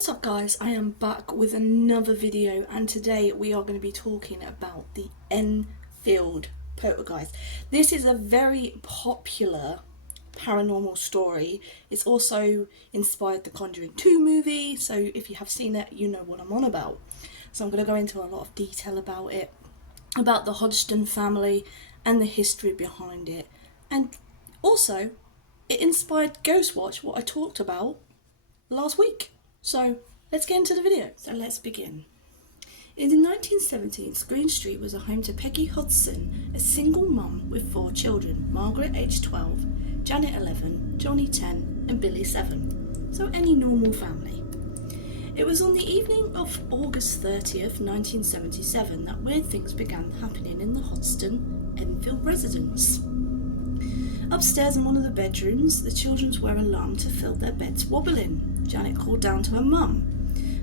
What's up guys, I am back with another video and today we are going to be talking about the Enfield Poltergeist. This is a very popular paranormal story. It's also inspired the Conjuring 2 movie, so if you have seen it you know what I'm on about. So I'm going to go into a lot of detail about it, about the Hodgson family and the history behind it, and also it inspired Ghostwatch, what I talked about last week. So let's get into the video. So let's begin. In the 1970s, Green Street was a home to Peggy Hodgson, a single mum with 4 children, Margaret aged 12, Janet 11, Johnny 10 and Billy 7. So any normal family. It was on the evening of August 30th, 1977 that weird things began happening in the Hodgson Enfield residence. Upstairs in one of the bedrooms, the children were alarmed to feel their beds wobbling. Janet called down to her mum,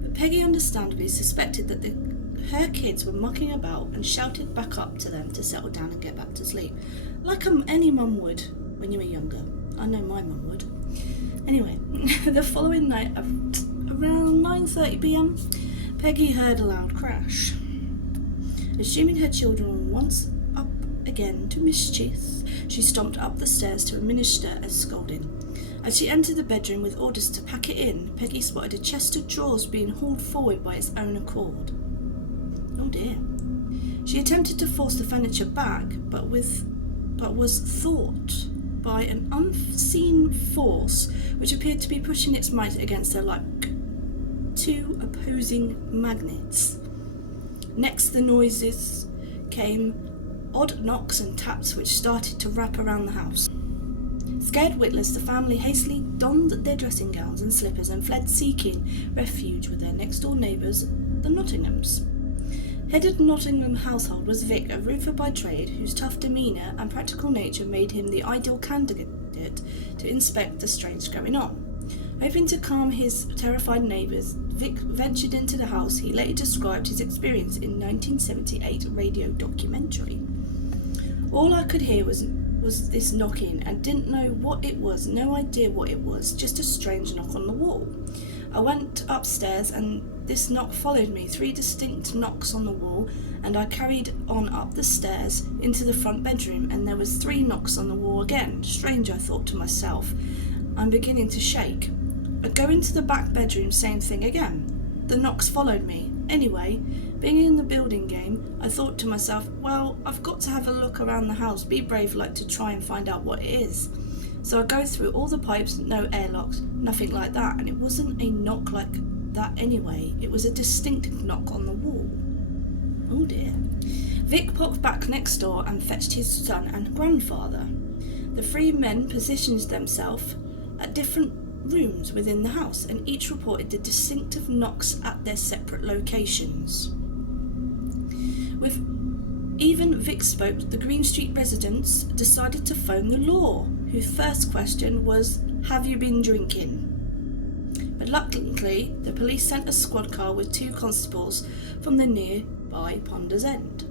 but Peggy understandably suspected that her kids were mucking about and shouted back up to them to settle down and get back to sleep, like any mum would when you were younger. I know my mum would. Anyway, the following night, around 9:30 p.m, Peggy heard a loud crash. Assuming her children were once up again to mischief, she stomped up the stairs to administer a scolding. As she entered the bedroom with orders to pack it in, Peggy spotted a chest of drawers being hauled forward by its own accord. Oh dear. She attempted to force the furniture back, but was thought by an unseen force which appeared to be pushing its might against her like 2 opposing magnets. Next, the noises came odd knocks and taps which started to wrap around the house. Scared witless, the family hastily donned their dressing gowns and slippers and fled seeking refuge with their next-door neighbours, the Nottinghams. Head of the Nottingham household was Vic, a roofer by trade, whose tough demeanour and practical nature made him the ideal candidate to inspect the strange going on. Hoping to calm his terrified neighbours, Vic ventured into the house. He later described his experience in 1978 radio documentary. All I could hear was this knocking and didn't know what it was, no idea what it was, just a strange knock on the wall. I went upstairs and this knock followed me, 3 distinct knocks on the wall, and I carried on up the stairs into the front bedroom and there was 3 knocks on the wall again. Strange, I thought to myself. I'm beginning to shake. I go into the back bedroom, same thing again. The knocks followed me. Anyway, being in the building game, I thought to myself, well, I've got to have a look around the house, be brave like to try and find out what it is. So I go through all the pipes, no airlocks, nothing like that, and it wasn't a knock like that anyway, it was a distinct knock on the wall. Oh dear. Vic popped back next door and fetched his son and grandfather. The 3 men positioned themselves at different rooms within the house and each reported the distinctive knocks at their separate locations. With even Vic spoke, the Green Street residents decided to phone the law, whose first question was, have you been drinking? But luckily, the police sent a squad car with 2 constables from the nearby Ponder's End.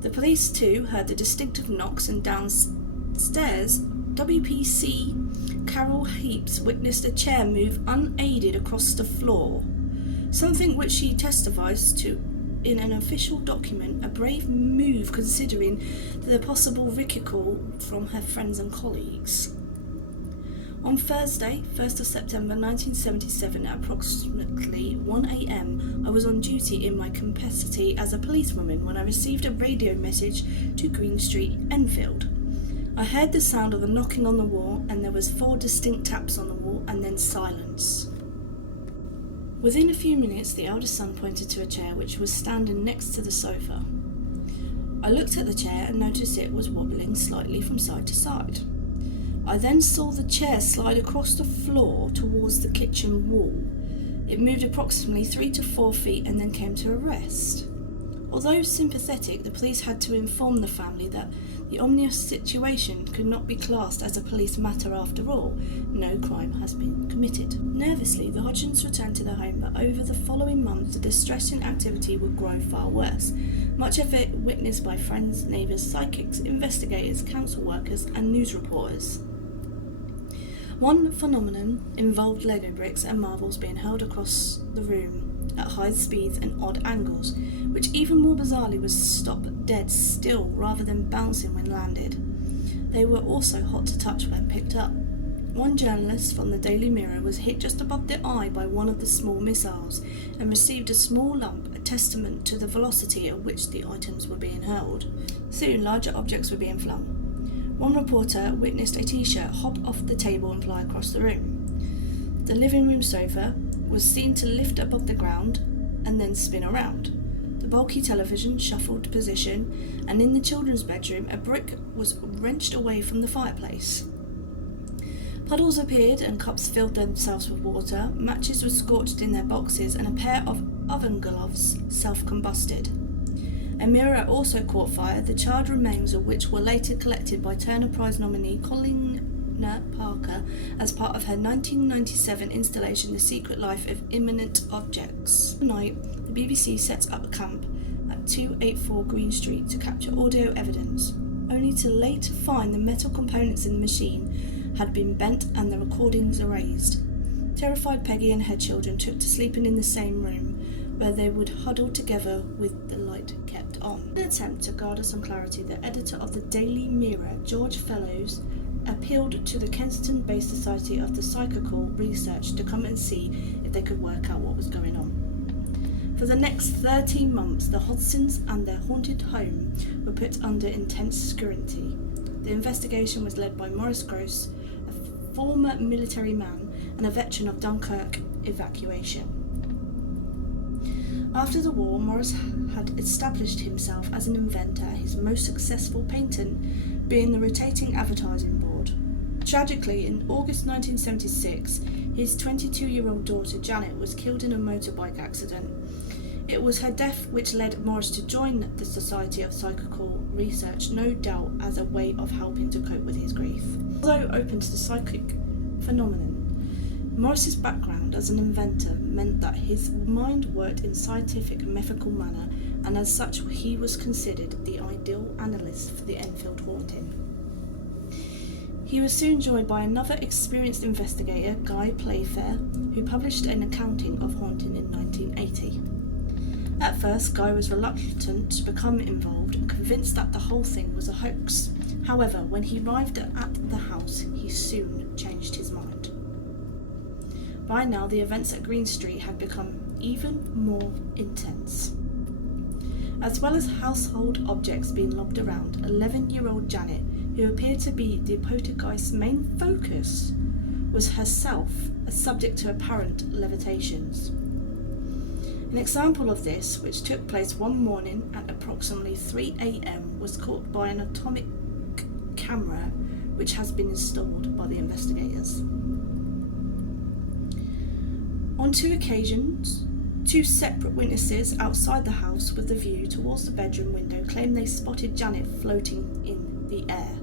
The police too heard the distinctive knocks and downstairs, WPC Carol Heaps witnessed a chair move unaided across the floor, something which she testifies to in an official document, a brave move considering the possible ridicule from her friends and colleagues. On Thursday, 1st of September 1977 at approximately 1 a.m, I was on duty in my capacity as a policewoman when I received a radio message to Green Street, Enfield. I heard the sound of a knocking on the wall and there was 4 distinct taps on the wall and then silence. Within a few minutes, the eldest son pointed to a chair which was standing next to the sofa. I looked at the chair and noticed it was wobbling slightly from side to side. I then saw the chair slide across the floor towards the kitchen wall. It moved approximately 3 to 4 feet and then came to a rest. Although sympathetic, the police had to inform the family that the ominous situation could not be classed as a police matter after all. No crime has been committed. Nervously, the Hodgsons returned to their home, but over the following months the distressing activity would grow far worse, much of it witnessed by friends, neighbours, psychics, investigators, council workers and news reporters. One phenomenon involved Lego bricks and marbles being hurled across the room at high speeds and odd angles, which even more bizarrely was stopped dead still rather than bouncing when landed. They were also hot to touch when picked up. One journalist from the Daily Mirror was hit just above the eye by one of the small missiles and received a small lump, a testament to the velocity at which the items were being hurled. Soon, larger objects were being flung. One reporter witnessed a t-shirt hop off the table and fly across the room. The living room sofa was seen to lift above the ground and then spin around. The bulky television shuffled position, and in the children's bedroom, a brick was wrenched away from the fireplace. Puddles appeared and cups filled themselves with water, matches were scorched in their boxes, and a pair of oven gloves self-combusted. A mirror also caught fire, the charred remains of which were later collected by Turner Prize nominee Colleen Parker as part of her 1997 installation The Secret Life of Imminent Objects. Tonight, the BBC sets up camp at 284 Green Street to capture audio evidence, only to later find the metal components in the machine had been bent and the recordings erased. Terrified, Peggy and her children took to sleeping in the same room, where they would huddle together with the light kept on. In an attempt to garner some clarity, the editor of the Daily Mirror, George Fellows, appealed to the Kensington-based Society of the Psychical Research to come and see if they could work out what was going on. For the next 13 months, the Hodgsons and their haunted home were put under intense scrutiny. The investigation was led by Maurice Gross, a former military man and a veteran of Dunkirk evacuation. After the war, Maurice had established himself as an inventor, his most successful patent being the rotating advertising board. Tragically, in August 1976, his 22-year-old daughter Janet was killed in a motorbike accident. It was her death which led Maurice to join the Society of Psychical Research, no doubt as a way of helping to cope with his grief. Although open to the psychic phenomenon, Maurice's background as an inventor meant that his mind worked in scientific, methodical manner, and as such he was considered the ideal analyst for the Enfield haunting. He was soon joined by another experienced investigator, Guy Playfair, who published an accounting of haunting in 1980. At first, Guy was reluctant to become involved, convinced that the whole thing was a hoax. However, when he arrived at the house, he soon changed his mind. By now, the events at Green Street had become even more intense. As well as household objects being lobbed around, 11-year-old Janet, who appeared to be the poltergeist's main focus, was herself a subject to apparent levitations. An example of this, which took place one morning at approximately 3 a.m, was caught by an atomic camera which has been installed by the investigators. On 2 occasions, 2 separate witnesses outside the house with the view towards the bedroom window claimed they spotted Janet floating in the air.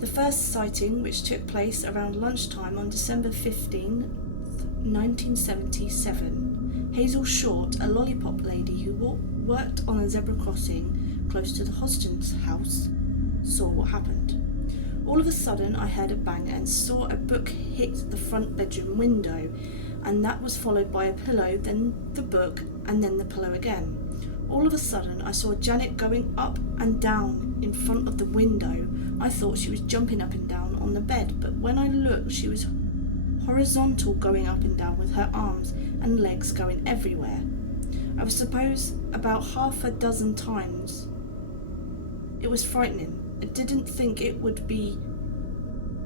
The first sighting, which took place around lunchtime on December 15, 1977, Hazel Short, a lollipop lady who worked on a zebra crossing close to the Hodgson's house, saw what happened. All of a sudden, I heard a bang and saw a book hit the front bedroom window, and that was followed by a pillow, then the book, and then the pillow again. All of a sudden, I saw Janet going up and down in front of the window. I thought she was jumping up and down on the bed, but when I looked, she was horizontal, going up and down with her arms and legs going everywhere. I was suppose about half a dozen times. It was frightening. I didn't think it would be,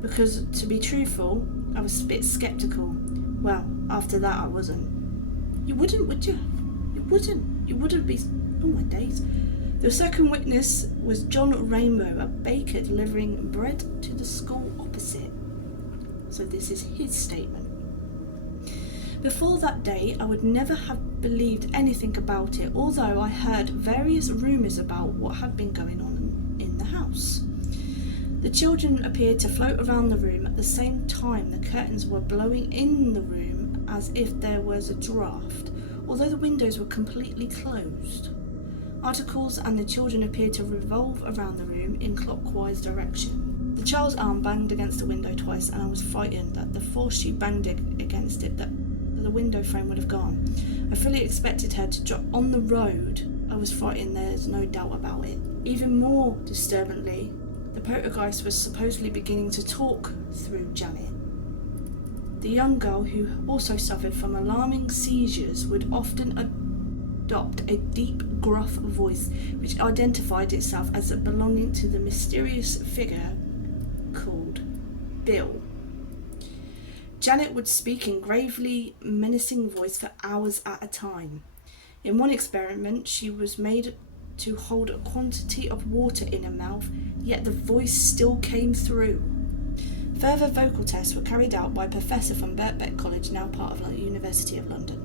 because to be truthful, I was a bit sceptical. Well, after that I wasn't. You wouldn't, would you? You wouldn't be, oh my days. The second witness was John Rainbow, a baker delivering bread to the school opposite. So this is his statement. Before that day, I would never have believed anything about it, although I heard various rumours about what had been going on in the house. The children appeared to float around the room at the same time. The curtains were blowing in the room as if there was a draft, although the windows were completely closed. Articles and the children appeared to revolve around the room in clockwise direction. The child's arm banged against the window twice, and I was frightened that the force she banged against it, that the window frame would have gone. I fully expected her to drop on the road. I was frightened, there's no doubt about it. Even more disturbingly, the poltergeist was supposedly beginning to talk through Janet. The young girl, who also suffered from alarming seizures, would often adopt a deep, gruff voice which identified itself as belonging to the mysterious figure called Bill. Janet would speak in gravely menacing voice for hours at a time. In one experiment, she was made to hold a quantity of water in her mouth, yet the voice still came through. Further vocal tests were carried out by a professor from Birkbeck College, now part of the University of London,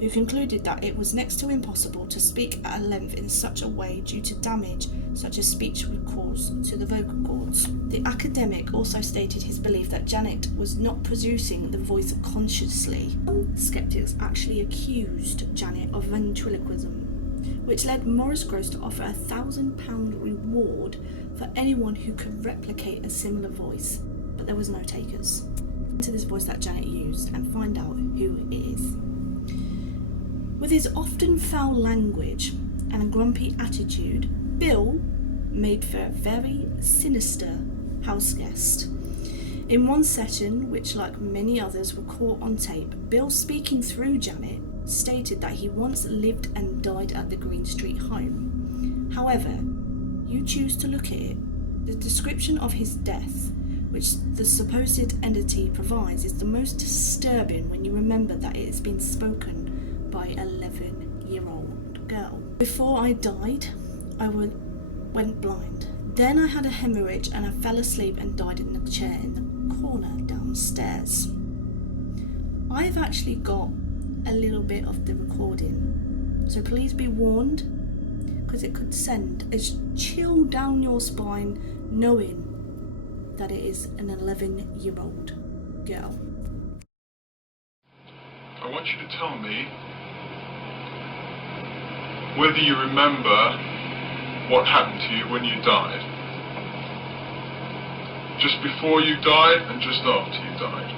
who concluded that it was next to impossible to speak at a length in such a way due to damage such as speech would cause to the vocal cords. The academic also stated his belief that Janet was not producing the voice consciously. Some skeptics actually accused Janet of ventriloquism, which led Maurice Grosse to offer a £1,000 reward for anyone who could replicate a similar voice, but there was no takers. To this voice that Janet used and find out who it is. With his often foul language and a grumpy attitude, Bill made for a very sinister house guest. In one session, which like many others were caught on tape, Bill, speaking through Janet, stated that he once lived and died at the Green Street home. However, you choose to look at it, the description of his death, which the supposed entity provides, is the most disturbing when you remember that it has been spoken by an 11-year-old girl. Before I died, I went blind. Then I had a hemorrhage and I fell asleep and died in the chair in the corner downstairs. I've actually got a little bit of the recording, so please be warned, because it could send a chill down your spine knowing that it is an 11-year-old girl. I want you to tell me whether you remember what happened to you when you died. Just before you died and just after you died.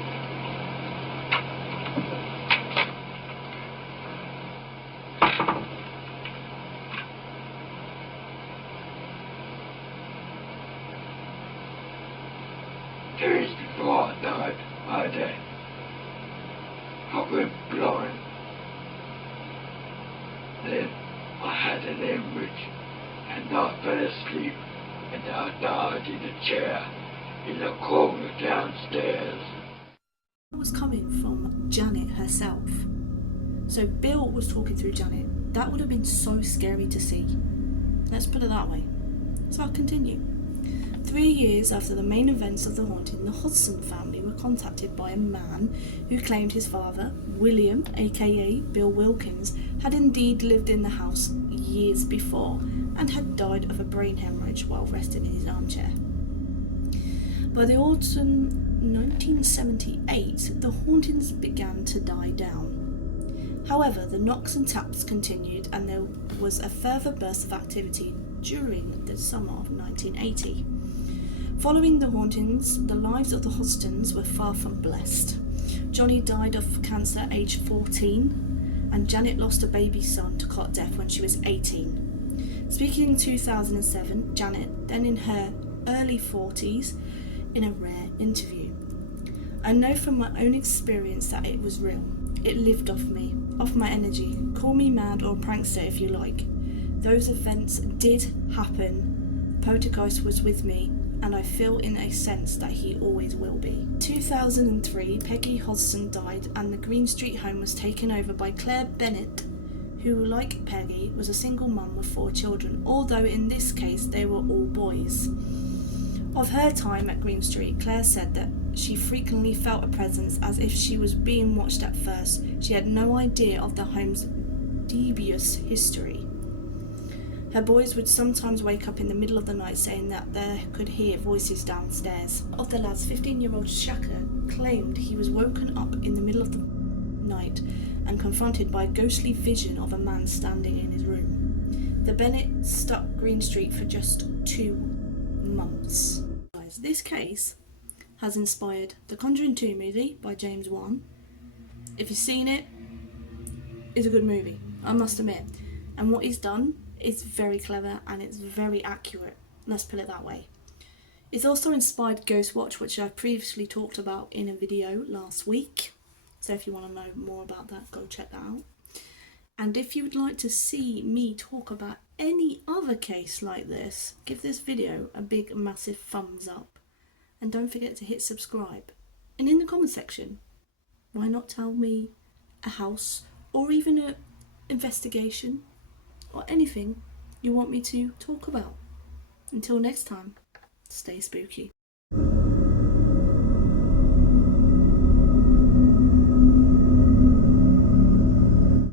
Days before I died, I went blind. Then I had an hemorrhage and I fell asleep and I died in a chair in the corner downstairs. It was coming from Janet herself. So Bill was talking through Janet. That would have been so scary to see. Let's put it that way. So I'll continue. 3 years after the main events of the haunting, the Hodgson family were contacted by a man who claimed his father, William, aka Bill Wilkins, had indeed lived in the house years before and had died of a brain hemorrhage while resting in his armchair. By the autumn 1978, the hauntings began to die down. However, the knocks and taps continued and there was a further burst of activity during the summer of 1980. Following the hauntings, the lives of the Hodgsons were far from blessed. Johnny died of cancer aged 14, and Janet lost a baby son to clot death when she was 18. Speaking in 2007, Janet, then in her early 40s, in a rare interview. I know from my own experience that it was real. It lived off me, off my energy. Call me mad or prankster if you like. Those events did happen. The poltergeist was with me, and I feel in a sense that he always will be. 2003, Peggy Hodgson died and the Green Street home was taken over by Claire Bennett, who, like Peggy, was a single mum with 4 children, although in this case they were all boys. Of her time at Green Street, Claire said that she frequently felt a presence as if she was being watched at first. She had no idea of the home's dubious history. Her boys would sometimes wake up in the middle of the night saying that they could hear voices downstairs. Of the lads, 15-year-old Shaka claimed he was woken up in the middle of the night and confronted by a ghostly vision of a man standing in his room. The Bennett stuck Green Street for just 2 months. Poltergeist. This case has inspired the Conjuring 2 movie by James Wan. If you've seen it, it's a good movie, I must admit. And what he's done is very clever and it's very accurate. Let's put it that way. It's also inspired Ghostwatch, which I previously talked about in a video last week. So if you want to know more about that, go check that out. And if you would like to see me talk about any other case like this, give this video a big massive thumbs up. And don't forget to hit subscribe. And in the comment section, why not tell me a house or even an investigation or anything you want me to talk about. Until next time, stay spooky.